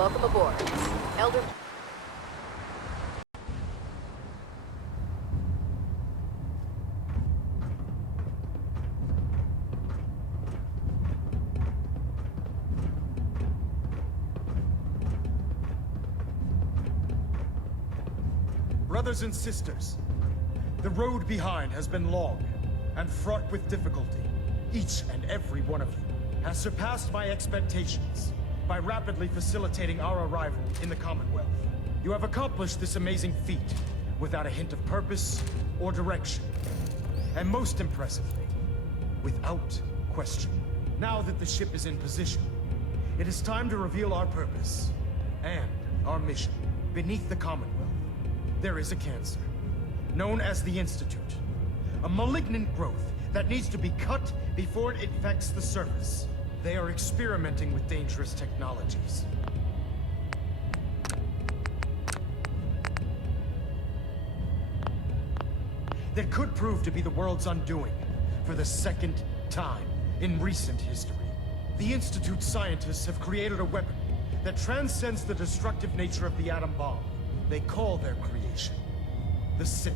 Welcome aboard. Elder... Brothers and sisters, the road behind has been long and fraught with difficulty. Each and every one of you has surpassed my expectations by rapidly facilitating our arrival in the Commonwealth. You have accomplished this amazing feat without a hint of purpose or direction. And most impressively, without question. Now that the ship is in position, it is time to reveal our purpose and our mission. Beneath the Commonwealth, there is a cancer, known as the Institute. A malignant growth that needs to be cut before it infects the surface. They are experimenting with dangerous technologies. That could prove to be the world's undoing for the second time in recent history. The Institute scientists have created a weapon that transcends the destructive nature of the atom bomb. They call their creation the Sith.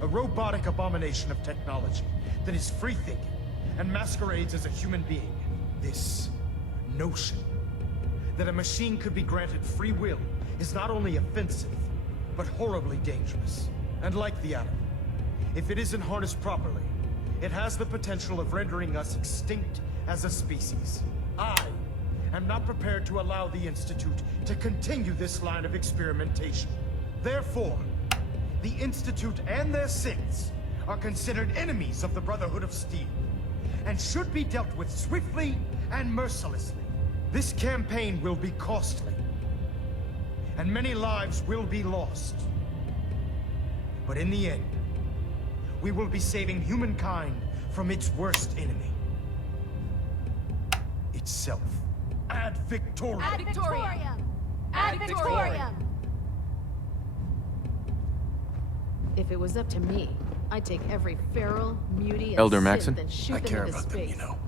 A robotic abomination of technology that is free-thinking and masquerades as a human being. This notion that a machine could be granted free will is not only offensive, but horribly dangerous. And like the atom, if it isn't harnessed properly, it has the potential of rendering us extinct as a species. I am not prepared to allow the Institute to continue this line of experimentation. Therefore, the Institute and their Siths are considered enemies of the Brotherhood of Steel, and should be dealt with swiftly and mercilessly. This campaign will be costly, and many lives will be lost. But in the end, we will be saving humankind from its worst enemy. Itself. Ad Victoriam! Ad Victoriam! Ad Victoriam! If it was up to me, I'd take every feral, muty, and Elder synth Maxon? and shoot I them care into about them, space. you know.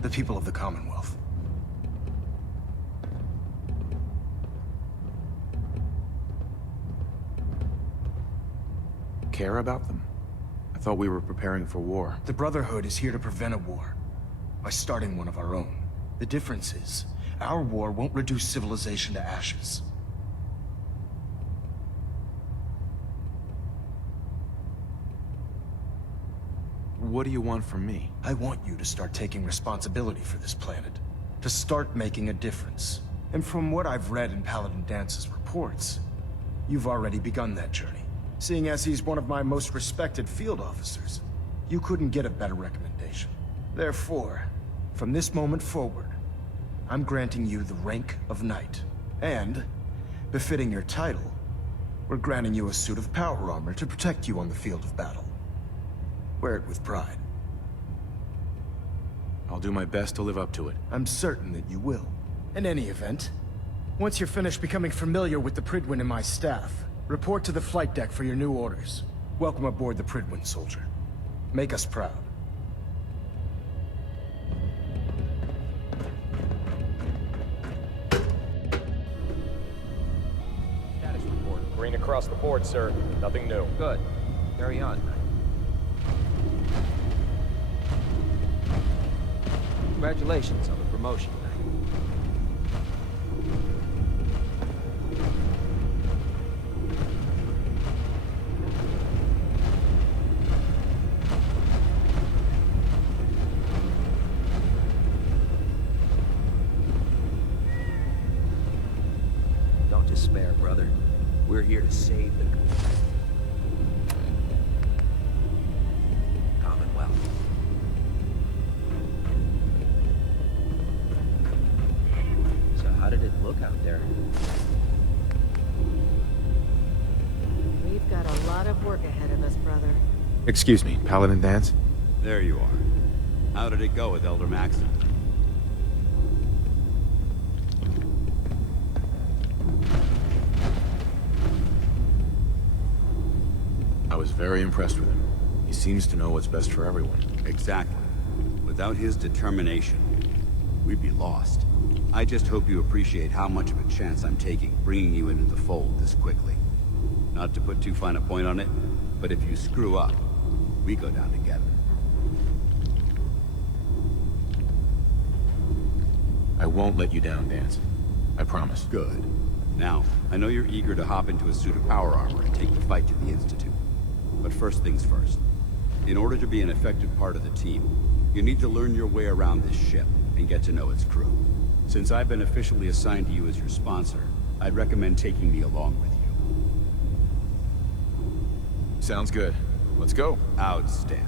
The people of the Commonwealth. Care about them? I thought we were preparing for war. The Brotherhood is here to prevent a war by starting one of our own. The difference is, our war won't reduce civilization to ashes. What do you want from me? I want you to start taking responsibility for this planet. To start making a difference. And from what I've read in Paladin Dance's reports, you've already begun that journey. Seeing as he's one of my most respected field officers, you couldn't get a better recommendation. Therefore, from this moment forward, I'm granting you the rank of Knight. And, befitting your title, we're granting you a suit of power armor to protect you on the field of battle. Wear it with pride. I'll do my best to live up to it. I'm certain that you will. In any event, once you're finished becoming familiar with the Prydwen and my staff, report to the flight deck for your new orders. Welcome aboard the Prydwen, soldier. Make us proud. Status report. Green across the board, sir. Nothing new. Good. Carry on. Congratulations on the promotion. Don't despair, brother. We're here to save the Commonwealth. So how did it look out there? We've got a lot of work ahead of us, brother. Excuse me, Paladin Dance? There you are. How did it go with Elder Maxon? I was very impressed with him. He seems to know what's best for everyone. Exactly. Without his determination, we'd be lost. I just hope you appreciate how much of a chance I'm taking bringing you into the fold this quickly. Not to put too fine a point on it, but if you screw up, we go down together. I won't let you down, Dance. I promise. Good. Now, I know you're eager to hop into a suit of power armor and take the fight to the Institute. But first things first. In order to be an effective part of the team, you need to learn your way around this ship and get to know its crew. Since I've been officially assigned to you as your sponsor, I'd recommend taking me along with you. Sounds good. Let's go. Outstanding.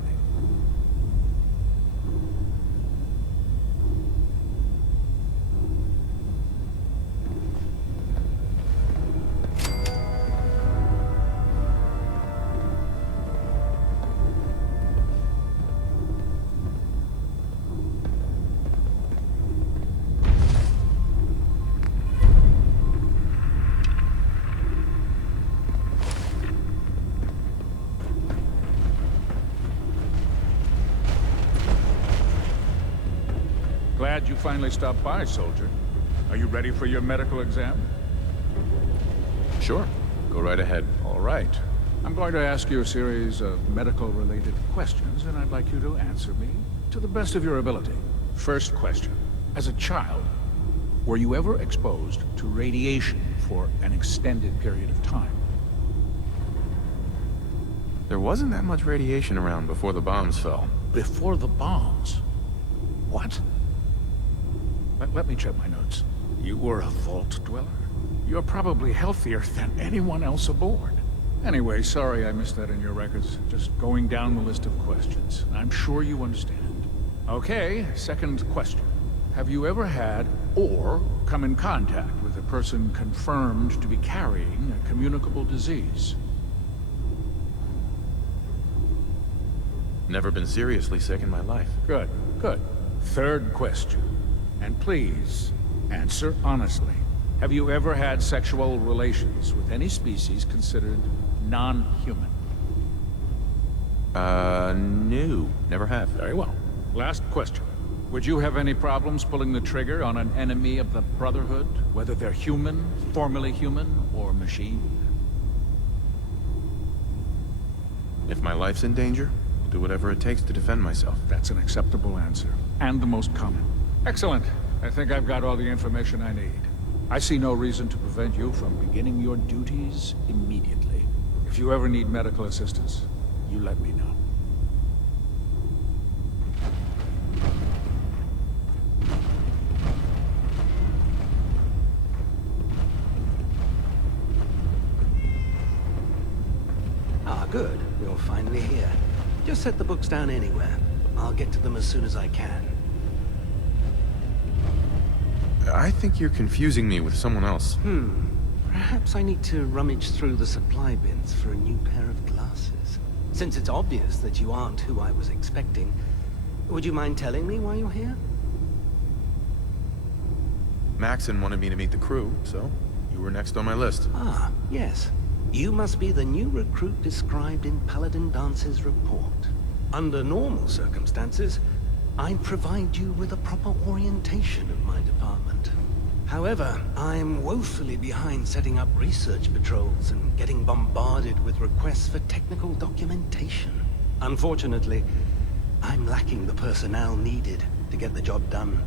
Glad you finally stopped by, soldier. Are you ready for your medical exam? Sure. Go right ahead. All right. I'm going to ask you a series of medical-related questions, and I'd like you to answer me to the best of your ability. First question. As a child, were you ever exposed to radiation for an extended period of time? There wasn't that much radiation around before the bombs fell. Before the bombs? What? Let me check my notes. You were a vault dweller? You're probably healthier than anyone else aboard. Anyway, sorry I missed that in your records. Just going down the list of questions. I'm sure you understand. Okay, second question. Have you ever had, or come in contact with a person confirmed to be carrying a communicable disease? Never been seriously sick in my life. Good, good. Third question. And please, answer honestly. Have you ever had sexual relations with any species considered non-human? No. Never have. Very well. Last question. Would you have any problems pulling the trigger on an enemy of the Brotherhood, whether they're human, formerly human, or machine? If my life's in danger, I'll do whatever it takes to defend myself. That's an acceptable answer, and the most common. Excellent. I think I've got all the information I need. I see no reason to prevent you from beginning your duties immediately. If you ever need medical assistance, you let me know. Ah, good. You're finally here. Just set the books down anywhere. I'll get to them as soon as I can. I think you're confusing me with someone else. Perhaps I need to rummage through the supply bins for a new pair of glasses. Since it's obvious that you aren't who I was expecting, would you mind telling me why you're here? Maxon wanted me to meet the crew, so you were next on my list. Ah, yes. You must be the new recruit described in Paladin Dance's report. Under normal circumstances, I'd provide you with a proper orientation of my department. However, I'm woefully behind setting up research patrols and getting bombarded with requests for technical documentation. Unfortunately, I'm lacking the personnel needed to get the job done.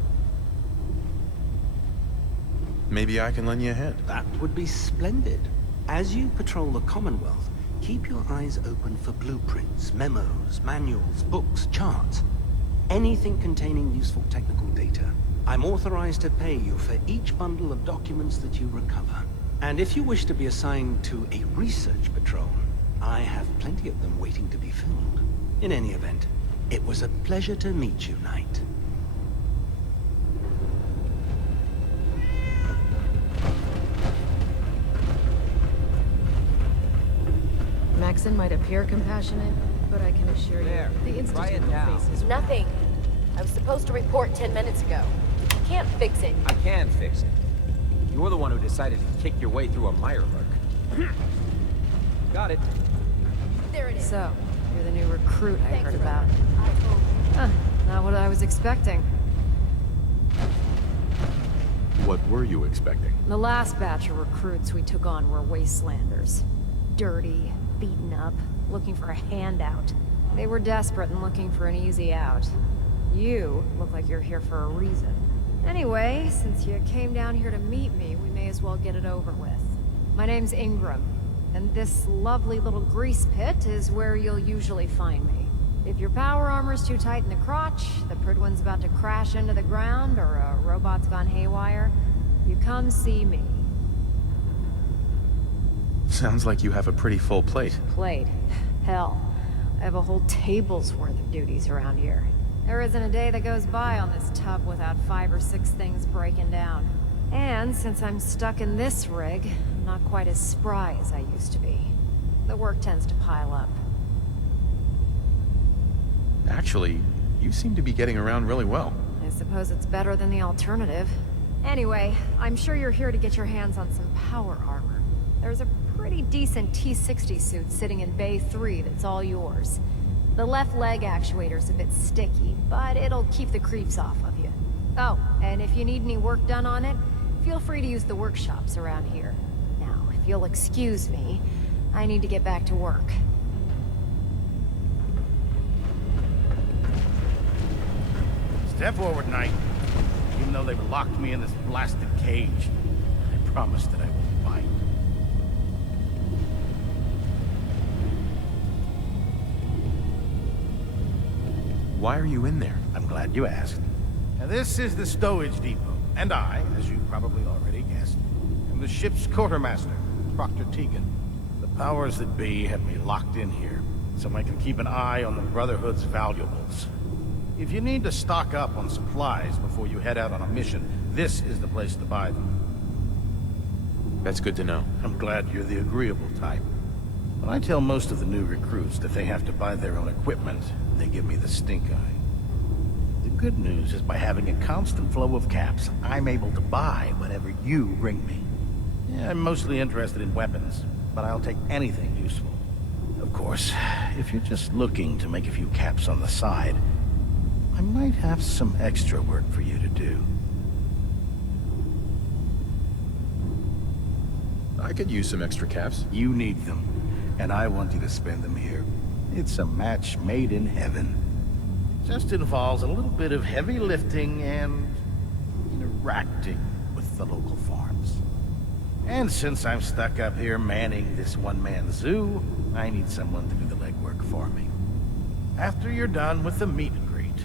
Maybe I can lend you a hand. That would be splendid. As you patrol the Commonwealth, keep your eyes open for blueprints, memos, manuals, books, charts. Anything containing useful technical data. I'm authorized to pay you for each bundle of documents that you recover. And if you wish to be assigned to a research patrol, I have plenty of them waiting to be filled. In any event, it was a pleasure to meet you, Knight. Maxon might appear compassionate, but I can assure you, the Institute will face his wrath. Nothing. I was supposed to report 10 minutes ago. I can't fix it. I can fix it. You're the one who decided to kick your way through a Mirelurk. Got it. There it is. So, you're the new recruit I Thanks, heard brother. about. I told you. Not what I was expecting. What were you expecting? The last batch of recruits we took on were wastelanders. Dirty, beaten up, looking for a handout. They were desperate and looking for an easy out. You look like you're here for a reason. Anyway, since you came down here to meet me, we may as well get it over with. My name's Ingram, and this lovely little grease pit is where you'll usually find me. If your power armor's too tight in the crotch, the Prydwen's about to crash into the ground, or a robot's gone haywire, you come see me. Sounds like you have a pretty full plate. Plate? Hell, I have a whole table's worth of duties around here. There isn't a day that goes by on this tub without 5 or 6 things breaking down. And since I'm stuck in this rig, I'm not quite as spry as I used to be. The work tends to pile up. Actually, you seem to be getting around really well. I suppose it's better than the alternative. Anyway, I'm sure you're here to get your hands on some power armor. There's a pretty decent T-60 suit sitting in Bay 3 that's all yours. The left leg actuator's a bit sticky, but it'll keep the creeps off of you. Oh, and if you need any work done on it, feel free to use the workshops around here. Now, if you'll excuse me, I need to get back to work. Step forward, Knight. Even though they've locked me in this blasted cage, I promise that I won't bite. Why are you in there? I'm glad you asked. Now, this is the stowage depot, and I, as you probably already guessed, am the ship's quartermaster, Proctor Tegan. The powers that be have me locked in here, so I can keep an eye on the Brotherhood's valuables. If you need to stock up on supplies before you head out on a mission, this is the place to buy them. That's good to know. I'm glad you're the agreeable type. When I tell most of the new recruits that they have to buy their own equipment, they give me the stink eye. The good news is by having a constant flow of caps, I'm able to buy whatever you bring me. Yeah, I'm mostly interested in weapons, but I'll take anything useful. Of course, if you're just looking to make a few caps on the side, I might have some extra work for you to do. I could use some extra caps. You need them, and I want you to spend them here. It's a match made in heaven. Just involves a little bit of heavy lifting and interacting with the local farms. And since I'm stuck up here manning this one-man zoo, I need someone to do the legwork for me. After you're done with the meet and greet,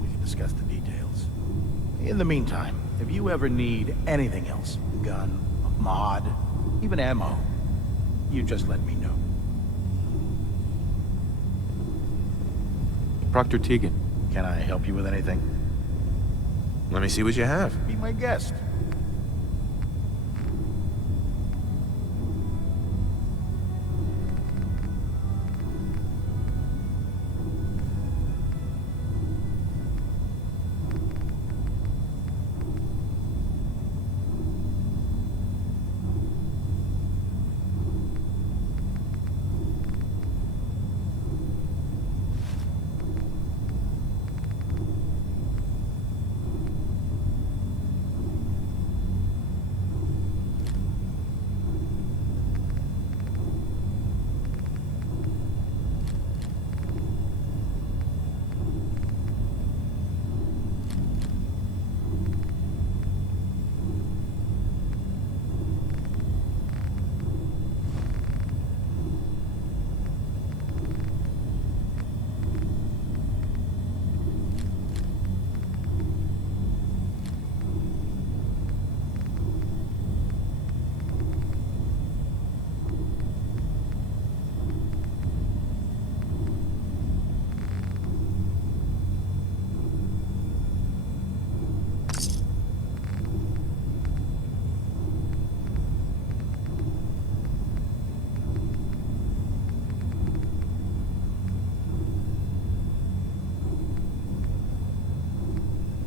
we can discuss the details. In the meantime, if you ever need anything else, gun, mod, even ammo, you just let me know. Proctor Tegan. Can I help you with anything? Let me see what you have. Be my guest.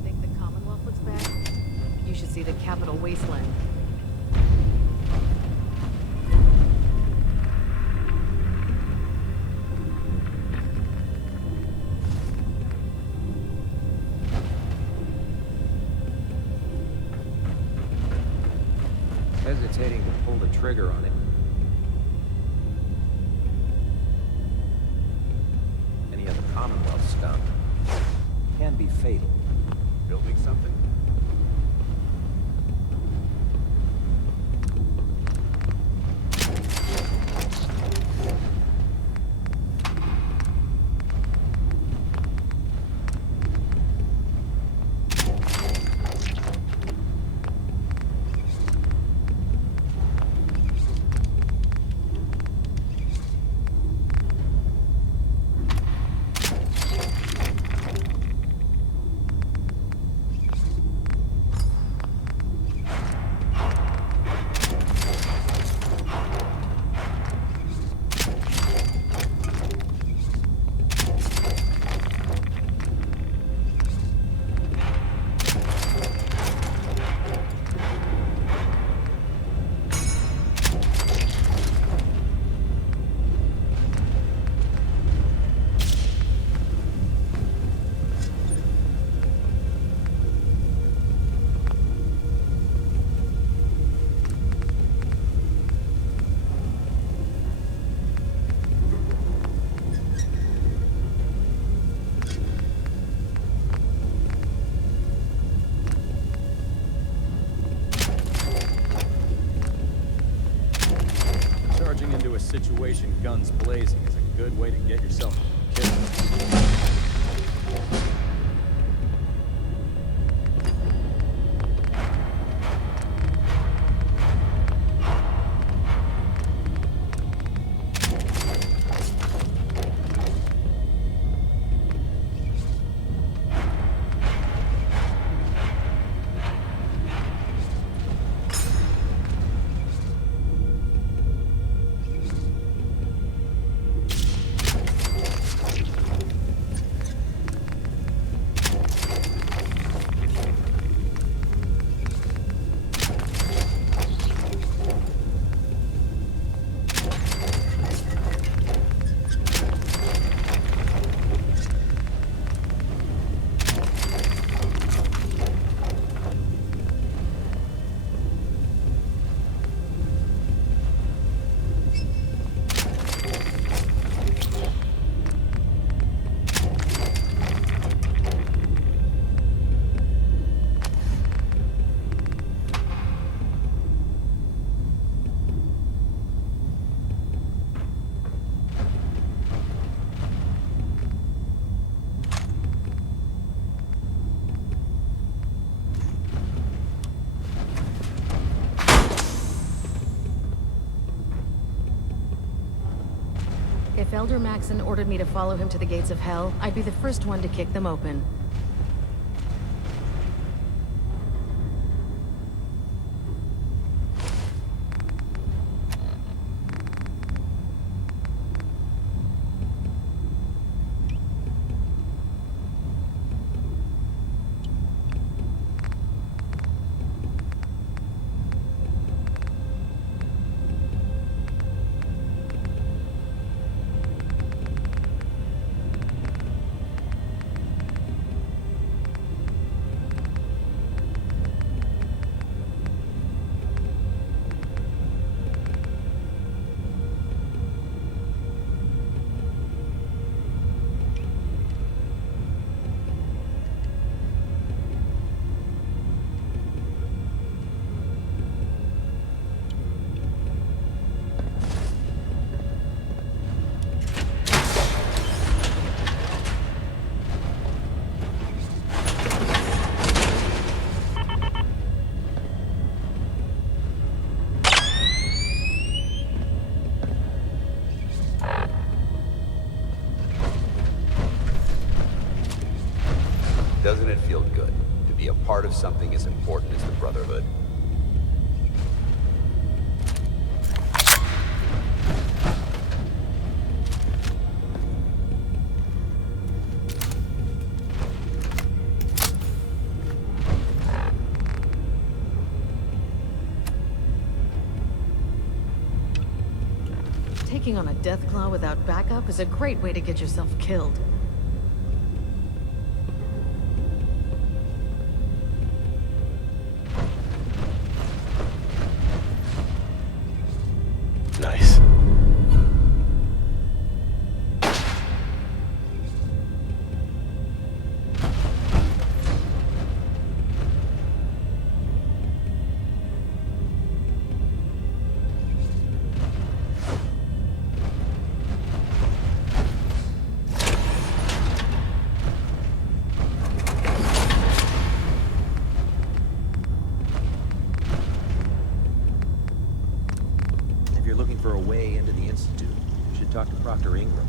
Think the Commonwealth looks bad? You should see the Capital Wasteland. hesitating to pull the trigger on it. Any of the Commonwealth stuff can be fatal. Building something? Charging into a situation guns blazing is a good way to get yourself killed. If Elder Maxon ordered me to follow him to the gates of hell, I'd be the first one to kick them open. Doesn't it feel good to be a part of something as important as the Brotherhood? Taking on a Deathclaw without backup is a great way to get yourself killed. for a way into the Institute. You should talk to Proctor Ingram.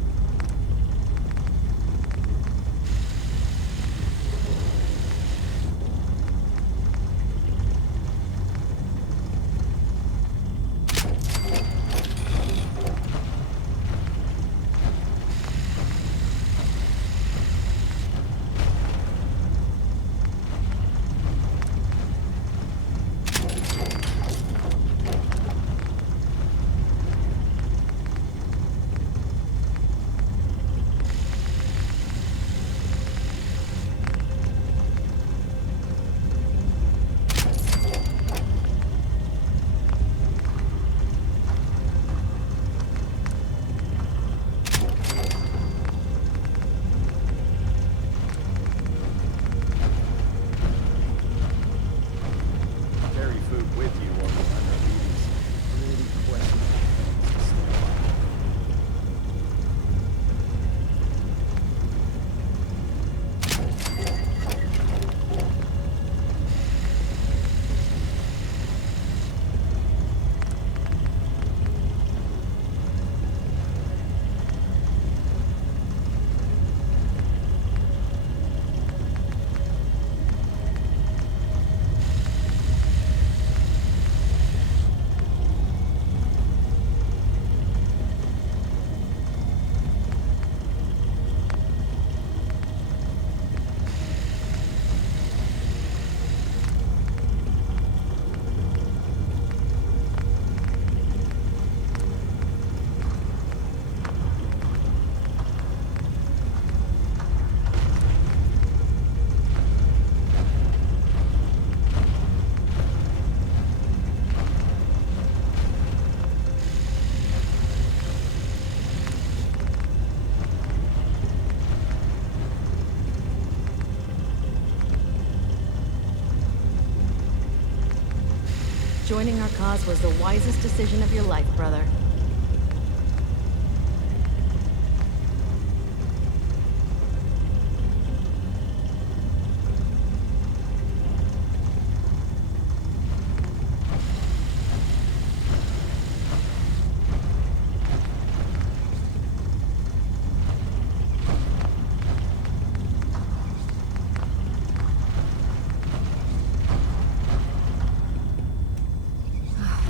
Joining our cause was the wisest decision of your life, brother.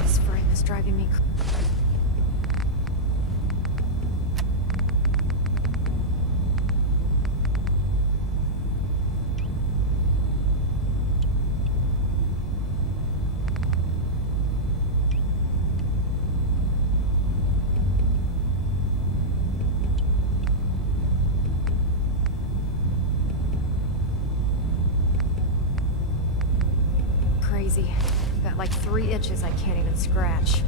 This frame is driving me crazy. I've got like 3 itches I can't even scratch.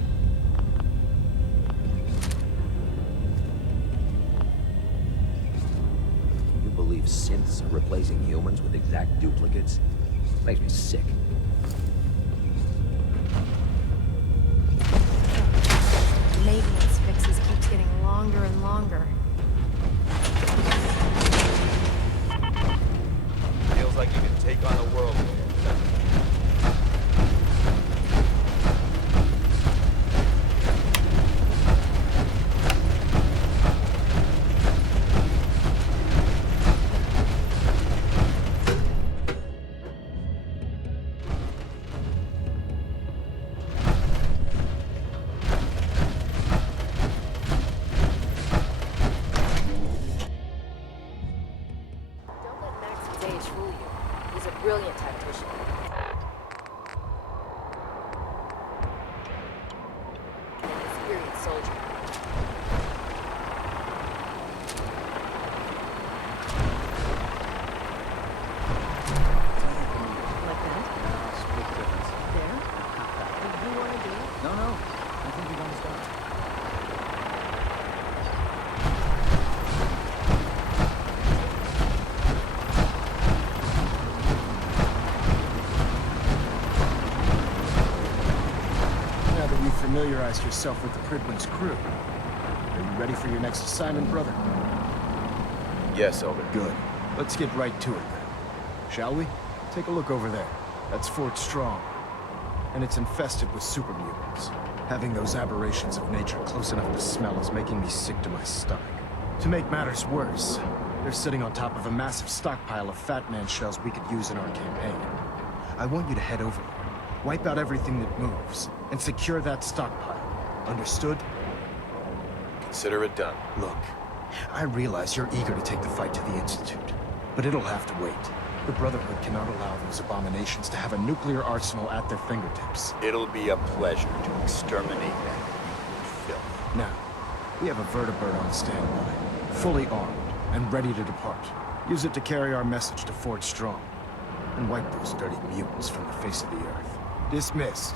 You believe synths are replacing humans with exact duplicates? Makes me sick. Maintenance fixes keeps getting longer and longer. Feels like you can take on the world. Don't let Max's age fool you. He's a brilliant tactician. And an experienced soldier. Like that? Split difference. There? Did you want to do it? No, no. I think you're gonna stop. Now that you've familiarized yourself with the Prydwen's crew, are you ready for your next assignment, brother? Yes, Elder. Good. Let's get right to it then. Shall we? Take a look over there. That's Fort Strong. And it's infested with super mutants. Having those aberrations of nature close enough to smell is making me sick to my stomach. To make matters worse, they're sitting on top of a massive stockpile of Fat Man shells we could use in our campaign. I want you to head over there, wipe out everything that moves, and secure that stockpile. Understood? Consider it done. Look, I realize you're eager to take the fight to the Institute, but it'll have to wait. The Brotherhood cannot allow those abominations to have a nuclear arsenal at their fingertips. It'll be a pleasure to exterminate that filth. Now, we have a vertibird on standby, fully armed and ready to depart. Use it to carry our message to Fort Strong, and wipe those dirty mutants from the face of the earth. Dismissed.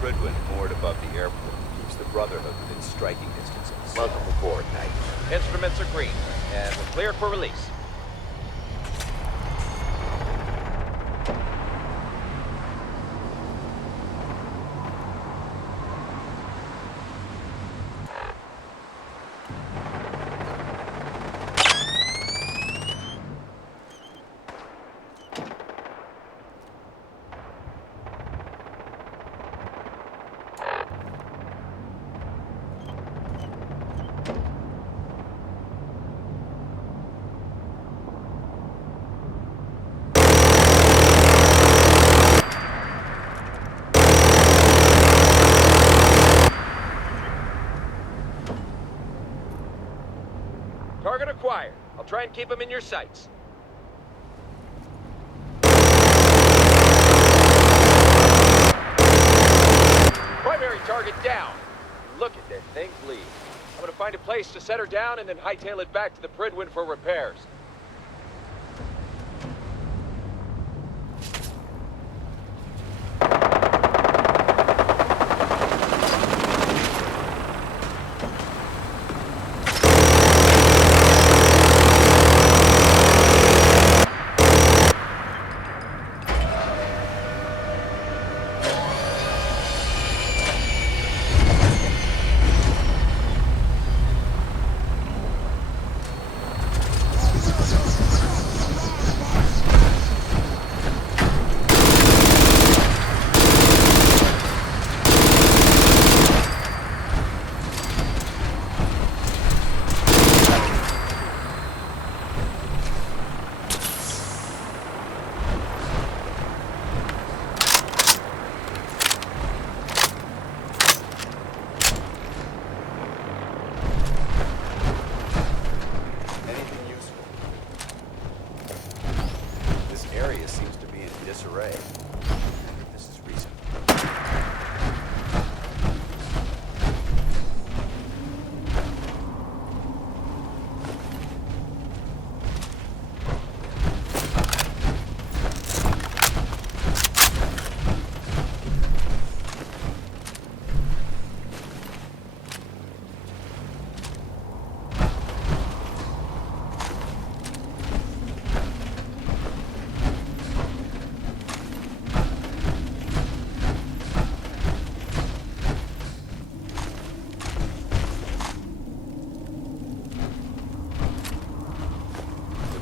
Prydwen moored above the airport keeps the Brotherhood within striking distances. Welcome aboard, Knight. Instruments are green, and we're cleared for release. Target acquired. I'll try and keep him in your sights. Primary target down. Look at that thing bleed. I'm gonna find a place to set her down and then hightail it back to the Prydwen for repairs.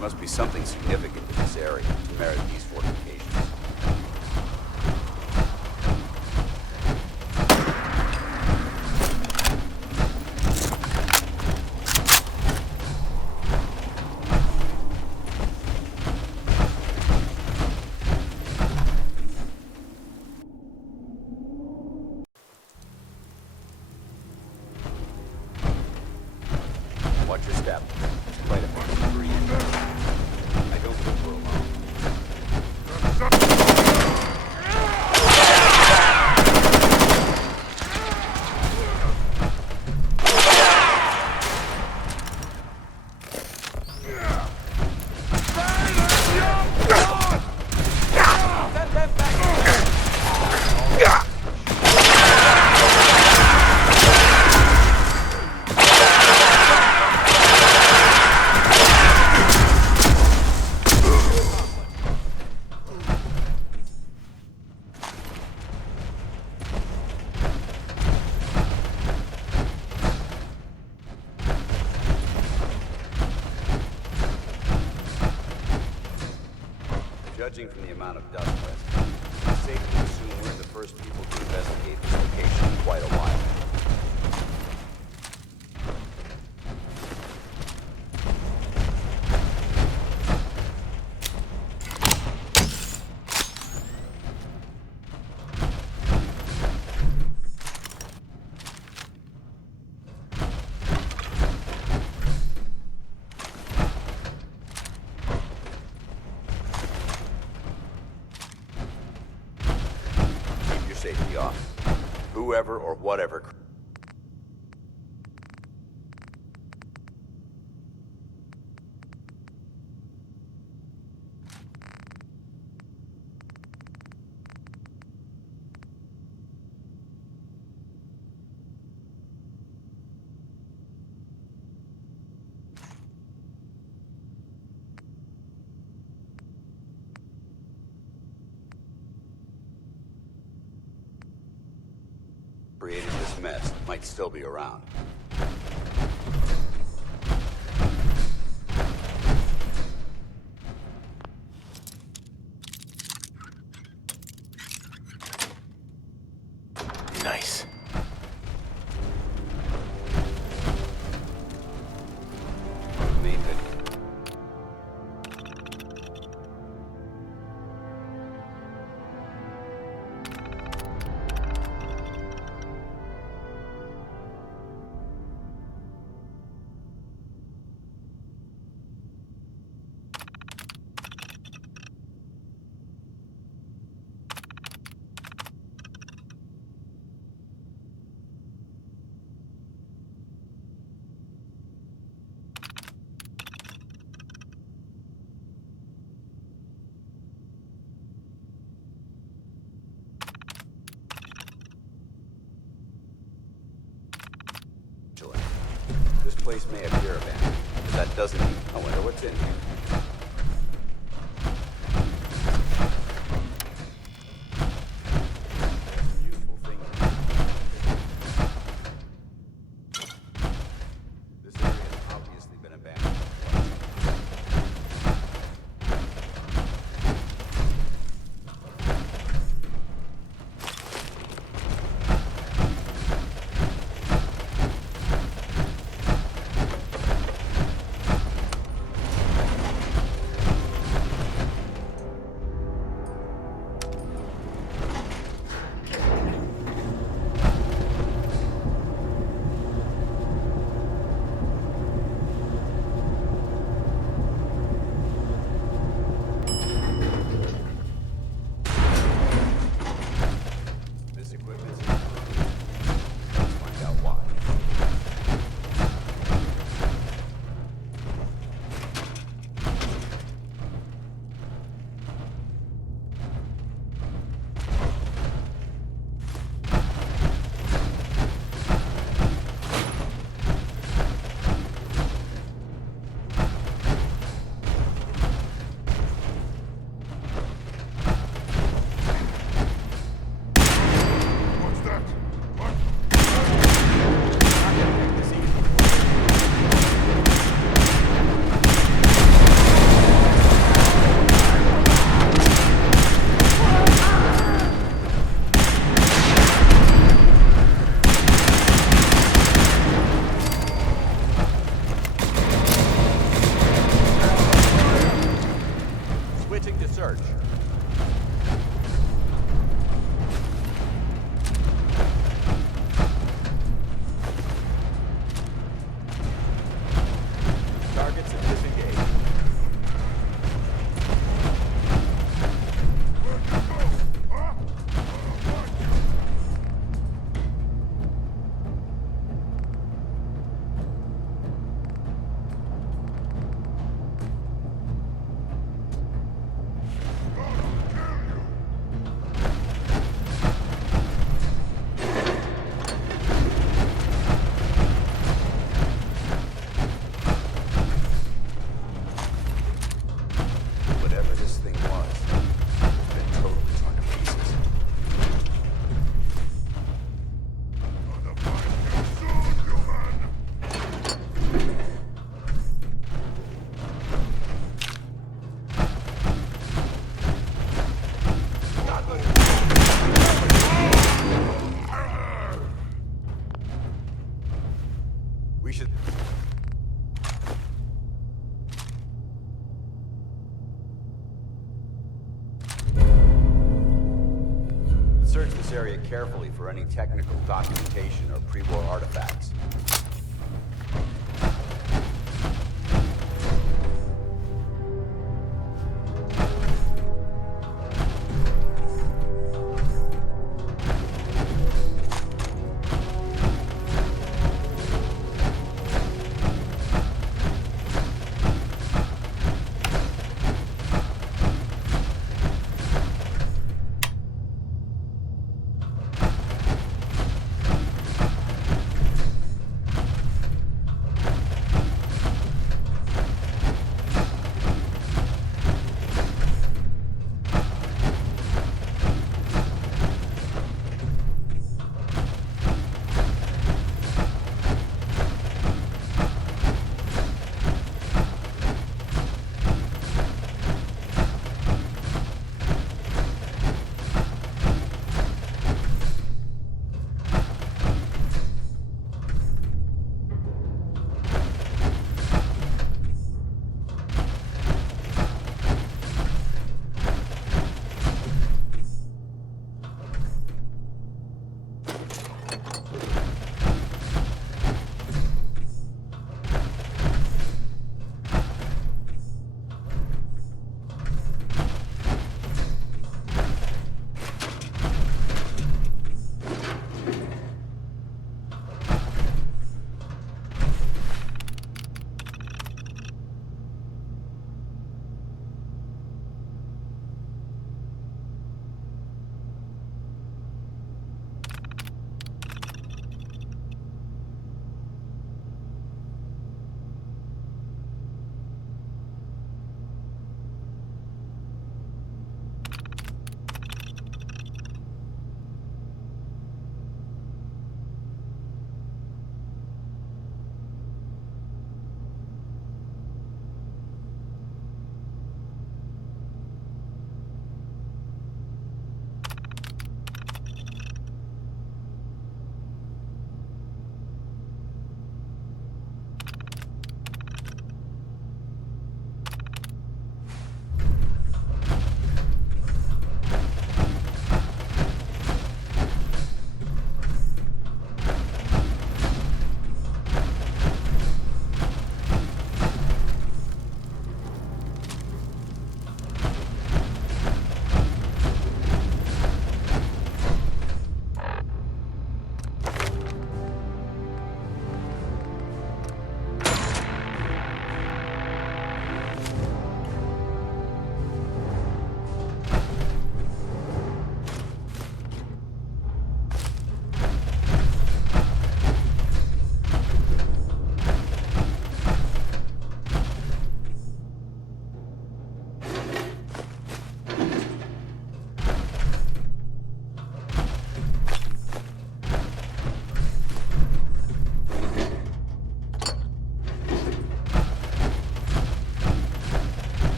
There must be something significant in this area to merit these fortifications. Watch your step. It's quite a mark of breed. I don't think we're alone. Judging from the amount of dust present, it's safe to assume we're the first people to investigate this location in quite a while. Safety off. Whoever or whatever. Created this mess might still be around. Nice. Main video. This place may appear abandoned, but that doesn't mean I wonder what's in here. Useful things. This area has obviously been abandoned. carefully for any technical documentation or pre-war artifacts.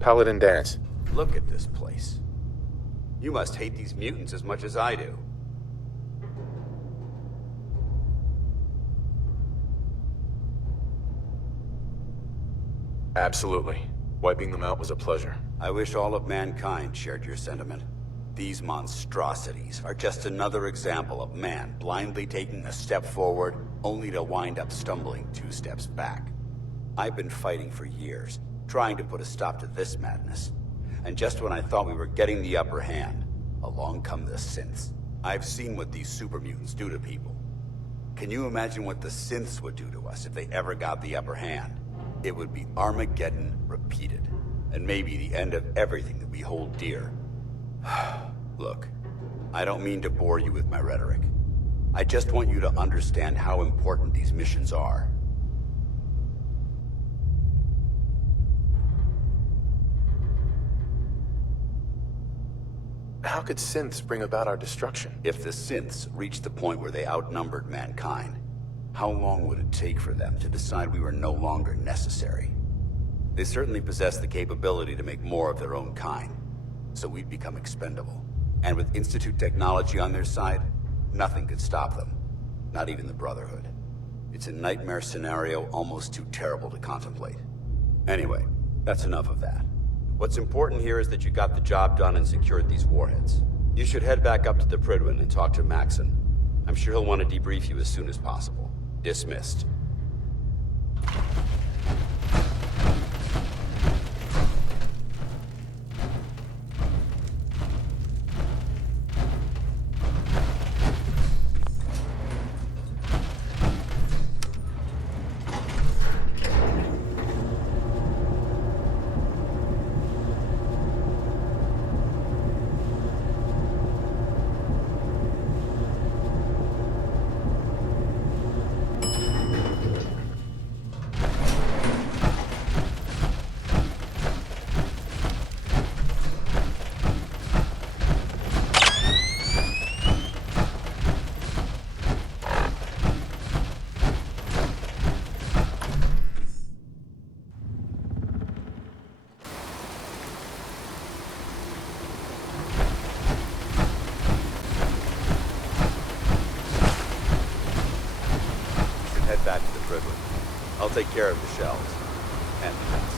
Paladin dance. Look at this place. You must hate these mutants as much as I do. Absolutely. Wiping them out was a pleasure. I wish all of mankind shared your sentiment. These monstrosities are just another example of man blindly taking a step forward, only to wind up stumbling 2 steps back. I've been fighting for years, trying to put a stop to this madness. And just when I thought we were getting the upper hand, along come the synths. I've seen what these super mutants do to people. Can you imagine what the synths would do to us if they ever got the upper hand? It would be Armageddon repeated, and maybe the end of everything that we hold dear. Look, I don't mean to bore you with my rhetoric. I just want you to understand how important these missions are. How could synths bring about our destruction? If the synths reached the point where they outnumbered mankind, how long would it take for them to decide we were no longer necessary? They certainly possess the capability to make more of their own kind, so we'd become expendable. And with Institute technology on their side, nothing could stop them. Not even the Brotherhood. It's a nightmare scenario almost too terrible to contemplate. Anyway, that's enough of that. What's important here is that you got the job done and secured these warheads. You should head back up to the Prydwen and talk to Maxon. I'm sure he'll want to debrief you as soon as possible. Dismissed. Head back to the Prydwen. I'll take care of the shells. And the rest.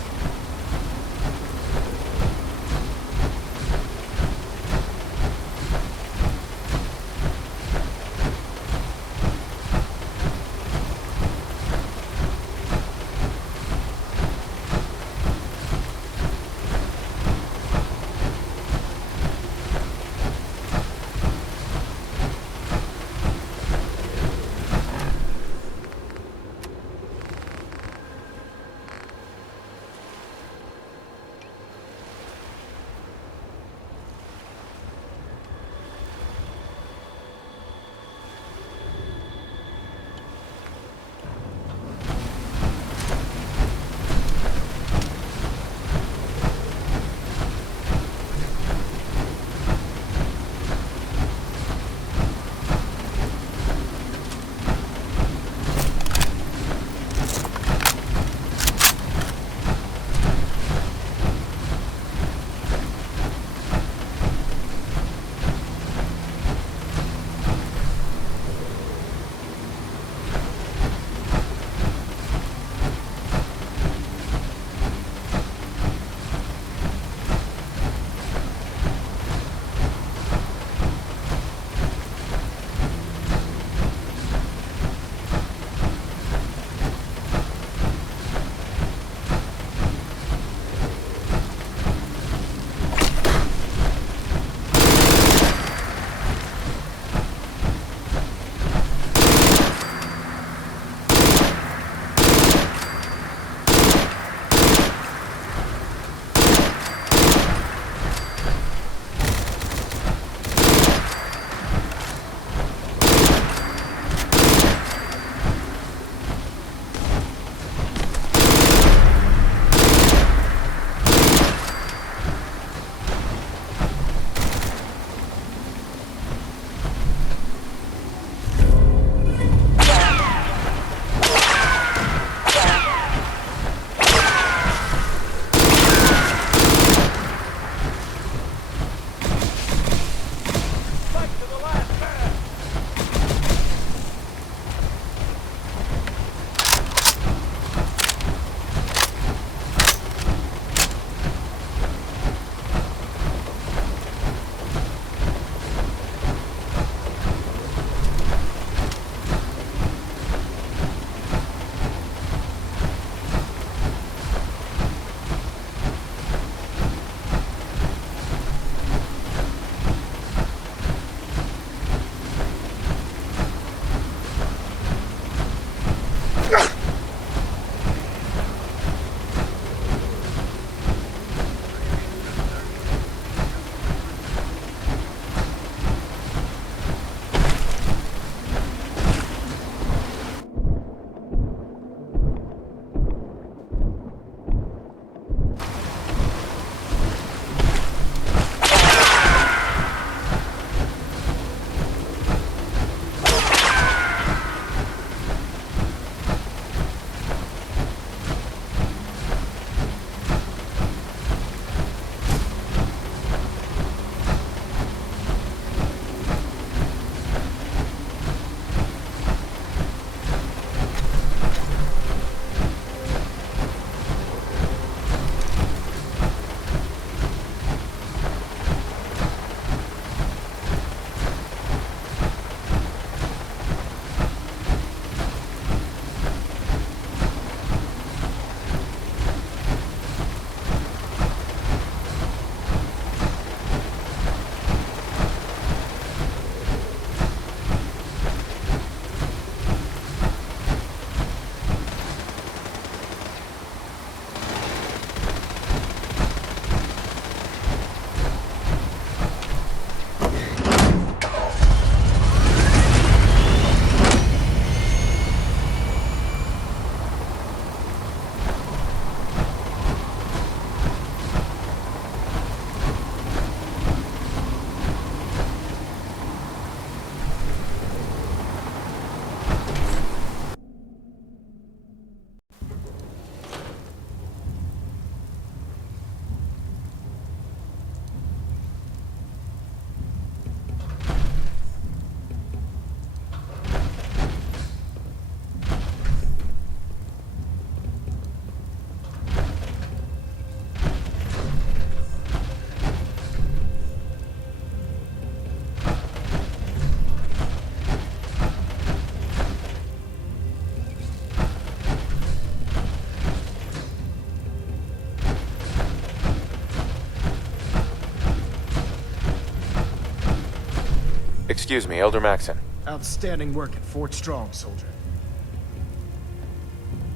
Excuse me, Elder Maxon. Outstanding work at Fort Strong, soldier.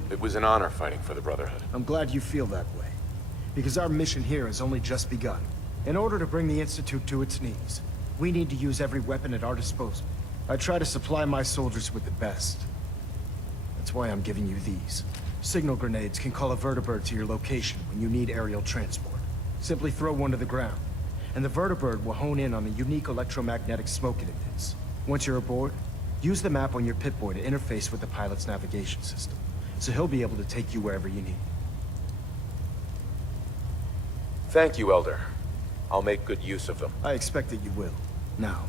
It was an honor fighting for the Brotherhood. I'm glad you feel that way, because our mission here has only just begun. In order to bring the Institute to its knees, we need to use every weapon at our disposal. I try to supply my soldiers with the best. That's why I'm giving you these. Signal grenades can call a vertibird to your location when you need aerial transport. Simply throw one to the ground, and the vertibird will hone in on the unique electromagnetic smoke it emits. Once you're aboard, use the map on your Pip-Boy to interface with the pilot's navigation system, so he'll be able to take you wherever you need. Thank you, Elder. I'll make good use of them. I expect that you will. Now,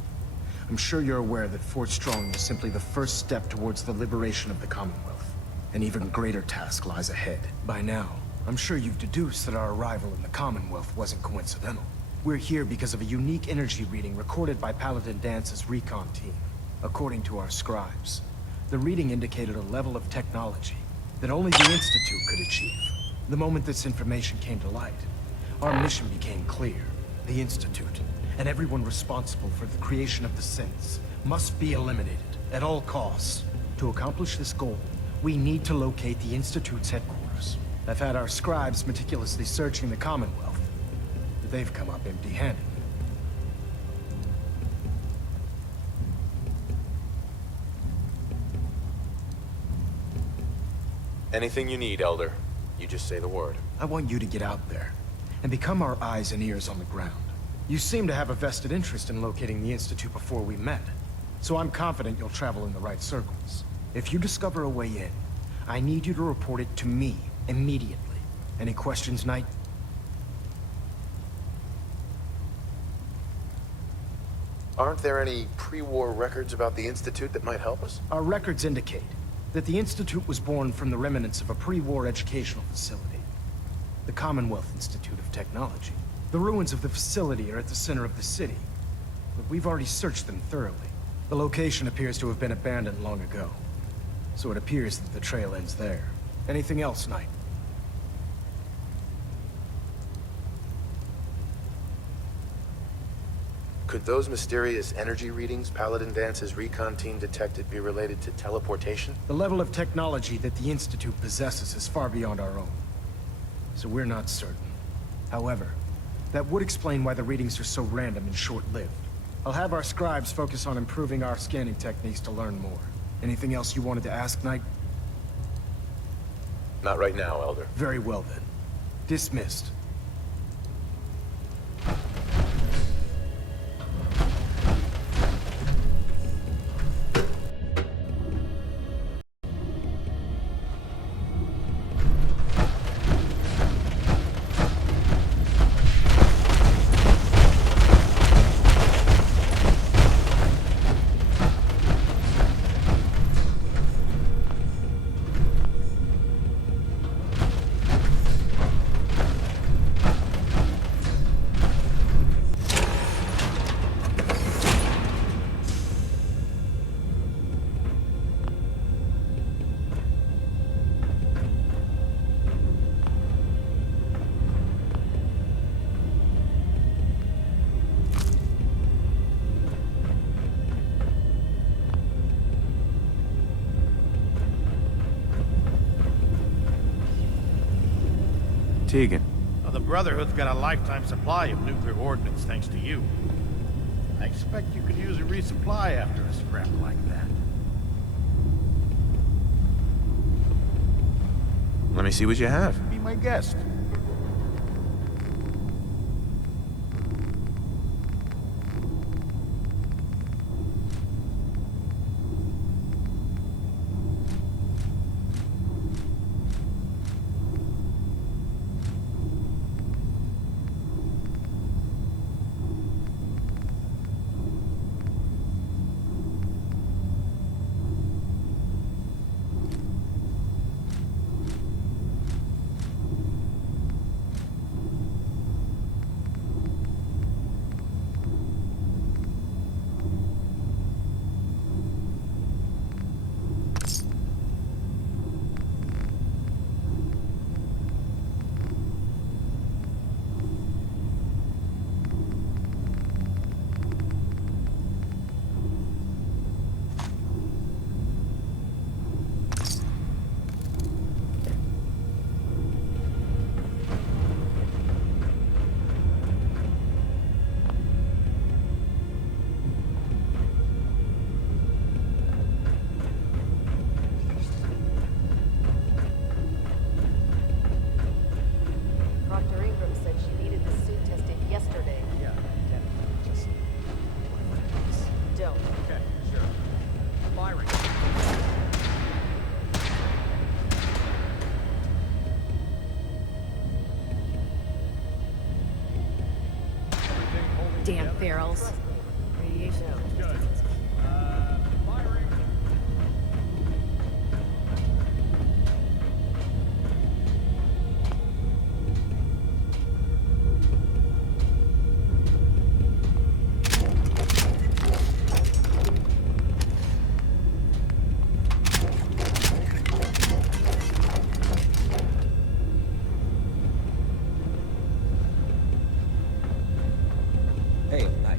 I'm sure you're aware that Fort Strong was simply the first step towards the liberation of the Commonwealth. An even greater task lies ahead. By now, I'm sure you've deduced that our arrival in the Commonwealth wasn't coincidental. We're here because of a unique energy reading recorded by Paladin Dance's recon team. According to our scribes, the reading indicated a level of technology that only the Institute could achieve. The moment this information came to light, our mission became clear. The Institute, and everyone responsible for the creation of the synths, must be eliminated at all costs. To accomplish this goal, we need to locate the Institute's headquarters. I've had our scribes meticulously searching the Commonwealth, but they've come up empty-handed. Anything you need, Elder. You just say the word. I want you to get out there and become our eyes and ears on the ground. You seem to have a vested interest in locating the Institute before we met, so I'm confident you'll travel in the right circles. If you discover a way in, I need you to report it to me immediately. Any questions, Knight? Aren't there any pre-war records about the Institute that might help us? Our records indicate that the Institute was born from the remnants of a pre-war educational facility, the Commonwealth Institute of Technology. The ruins of the facility are at the center of the city, but we've already searched them thoroughly. The location appears to have been abandoned long ago, so it appears that the trail ends there. Anything else, Knight? Could those mysterious energy readings Paladin Dance's recon team detected be related to teleportation? The level of technology that the Institute possesses is far beyond our own, so we're not certain. However, that would explain why the readings are so random and short-lived. I'll have our scribes focus on improving our scanning techniques to learn more. Anything else you wanted to ask, Knight? Not right now, Elder. Very well then. Dismissed. Tegan. Well, the Brotherhood's got a lifetime supply of nuclear ordnance thanks to you. I expect you could use a resupply after a scrap like that. Let me see what you have. Be my guest. ferals. Radiation. Hey, Knight.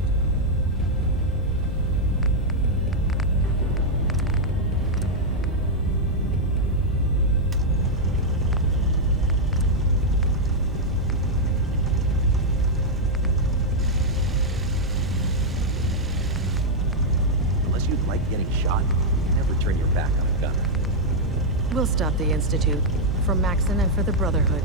Unless you like getting shot, you never turn your back on a gunner. We'll stop the Institute. For Maxon and for the Brotherhood.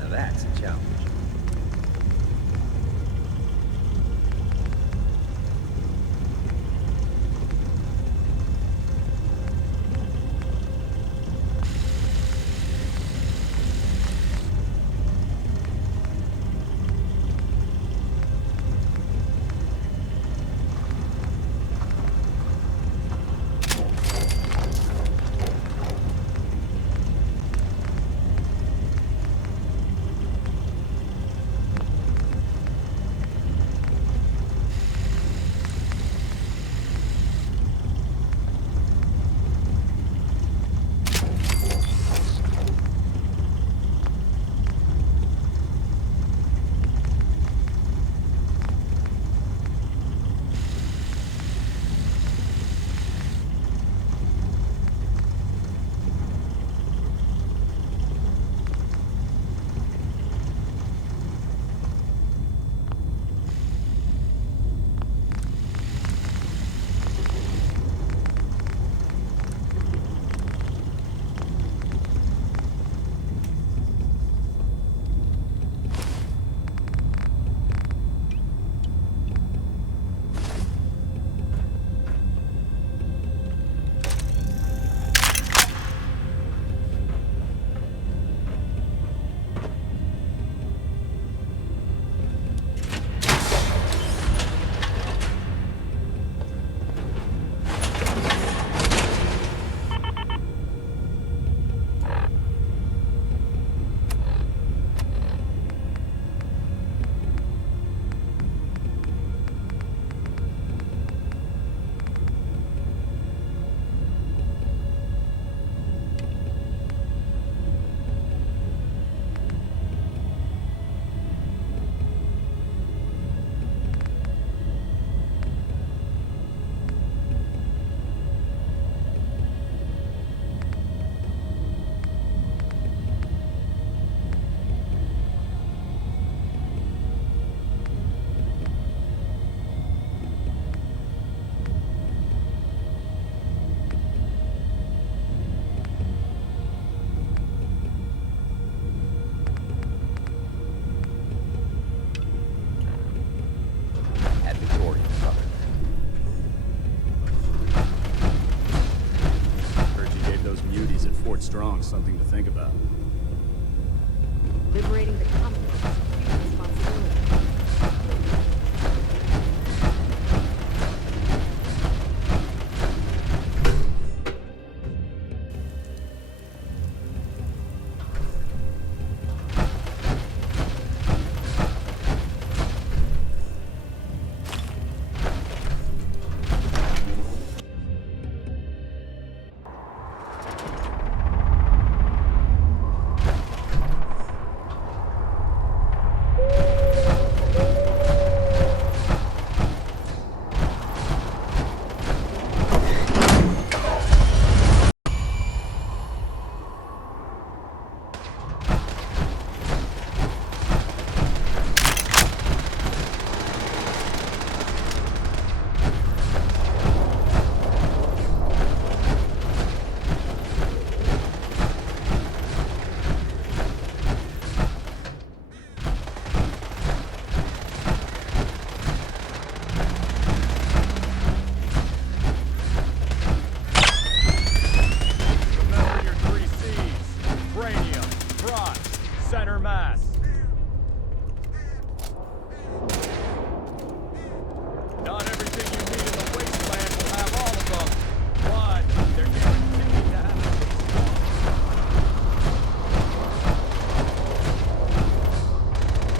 Now that's a challenge. Fort Strong's something to think about. Liberating the Commonwealth